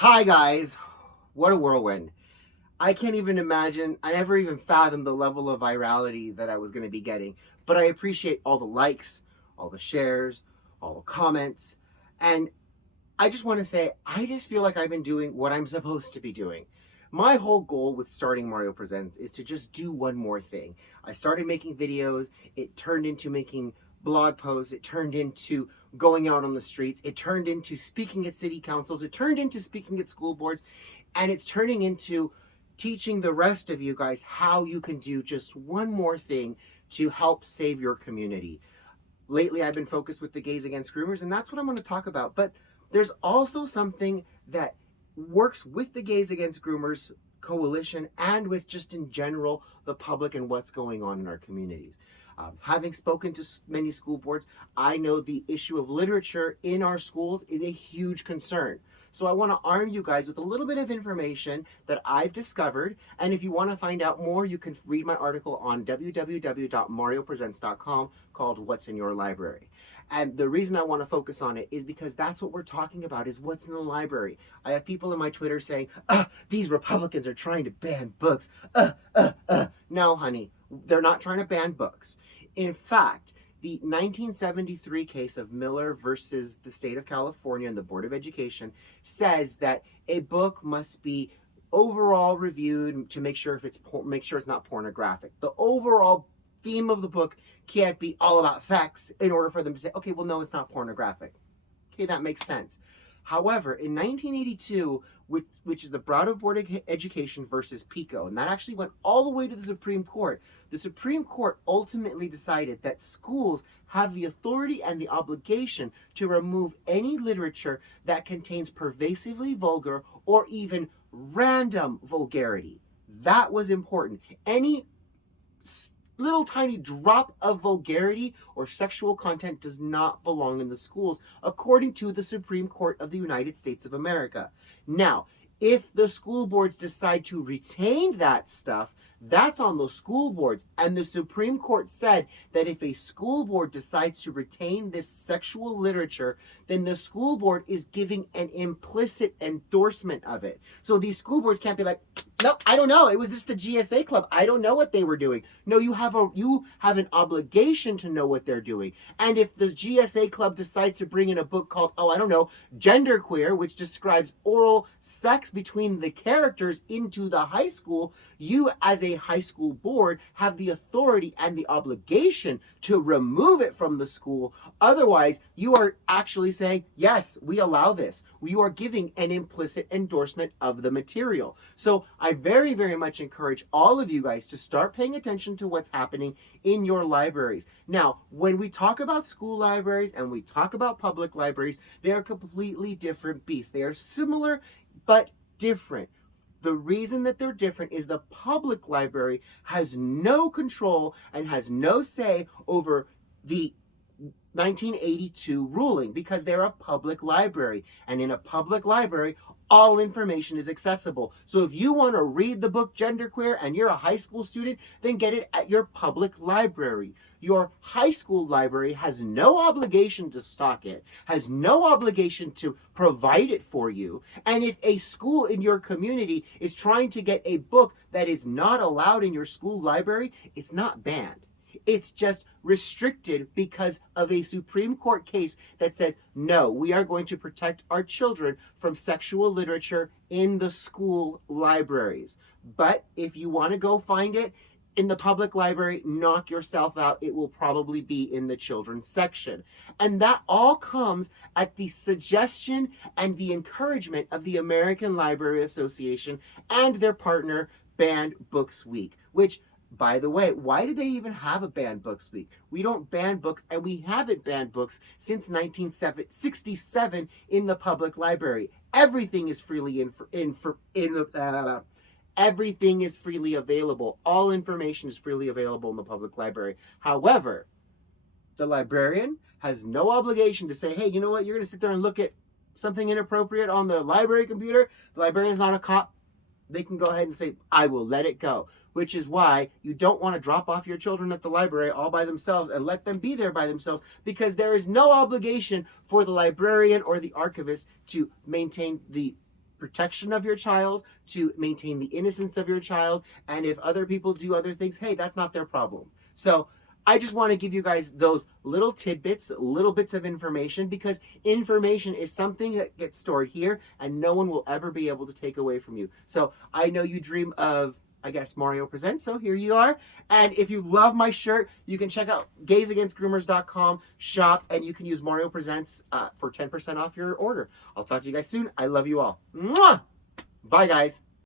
Hi guys, what a whirlwind. I can't even imagine, I never even fathomed the level of virality that I was going to be getting, but I appreciate all the likes, all the shares, all the comments, and I just want to say, I just feel like I've been doing what I'm supposed to be doing. My whole goal with starting Mario Presents is to just do one more thing. I started making videos, it turned into making blog posts, it turned into going out on the streets, it turned into speaking at city councils, it turned into speaking at school boards, and it's turning into teaching the rest of you guys how you can do just one more thing to help save your community. Lately, I've been focused with the Gays Against Groomers, and that's what I'm going to talk about. But there's also something that works with the Gays Against Groomers coalition and with just in general the public and what's going on in our communities. Having spoken to many school boards, I know the issue of literature in our schools is a huge concern. So I want to arm you guys with a little bit of information that I've discovered. And if you want to find out more, you can read my article on www.mariopresents.com called What's in Your Library. And the reason I want to focus on it is because that's what we're talking about, is what's in the library. I have people in my Twitter saying, these Republicans are trying to ban books. No, honey, they're not trying to ban books. In fact, the 1973 case of Miller versus the state of California and the Board of Education says that a book must be overall reviewed to make sure it's not pornographic. The overall theme of the book can't be all about sex in order for them to say, okay, well, no, it's not pornographic. Okay, that makes sense. However, in 1982, which is the Board of Education versus PICO, and that actually went all the way to the Supreme Court. The Supreme Court ultimately decided that schools have the authority and the obligation to remove any literature that contains pervasively vulgar or even random vulgarity. That was important. Any little tiny drop of vulgarity or sexual content does not belong in the schools, according to the Supreme Court of the United States of America. Now, if the school boards decide to retain that stuff, that's on the school boards. And the Supreme Court said that if a school board decides to retain this sexual literature, then the school board is giving an implicit endorsement of it. So these school boards can't be like, no, I don't know. It was just the GSA club. I don't know what they were doing. No, you have an obligation to know what they're doing. And if the GSA club decides to bring in a book called, Genderqueer, which describes oral sex between the characters into the high school, you as a high school board have the authority and the obligation to remove it from the school. Otherwise, you are actually saying, yes, we allow this. You are giving an implicit endorsement of the material. So I very, very much encourage all of you guys to start paying attention to what's happening in your libraries. Now, when we talk about school libraries and we talk about public libraries, they are completely different beasts. They are similar, but different. The reason that they're different is the public library has no control and has no say over the 1982 ruling, because they're a public library, and in a public library all information is accessible. So if you want to read the book Genderqueer and you're a high school student, then get it at your public library. Your high school library has no obligation to stock it, has no obligation to provide it for you. And if a school in your community is trying to get a book that is not allowed in your school library, it's not banned. It's just restricted because of a Supreme Court case that says, no, we are going to protect our children from sexual literature in the school libraries. But if you want to go find it in the public library, knock yourself out. It will probably be in the children's section. And that all comes at the suggestion and the encouragement of the American Library Association and their partner, Banned Books Week, which, by the way, why do they even have a banned books week? We don't ban books, and we haven't banned books since 1967 in the public library. Everything is everything is freely available. All information is freely available in the public library. However, the librarian has no obligation to say, hey, you know what? You're going to sit there and look at something inappropriate on the library computer. The librarian's not a cop. They can go ahead and say, I will let it go, which is why you don't want to drop off your children at the library all by themselves and let them be there by themselves, because there is no obligation for the librarian or the archivist to maintain the protection of your child, to maintain the innocence of your child. And if other people do other things, hey, that's not their problem. So I just want to give you guys those little tidbits, little bits of information, because information is something that gets stored here and no one will ever be able to take away from you. So I know you dream of, I guess, Mario Presents, so here you are. And if you love my shirt, you can check out gaysagainstgroomers.com, shop, and you can use Mario Presents for 10% off your order. I'll talk to you guys soon. I love you all. Mwah! Bye, guys.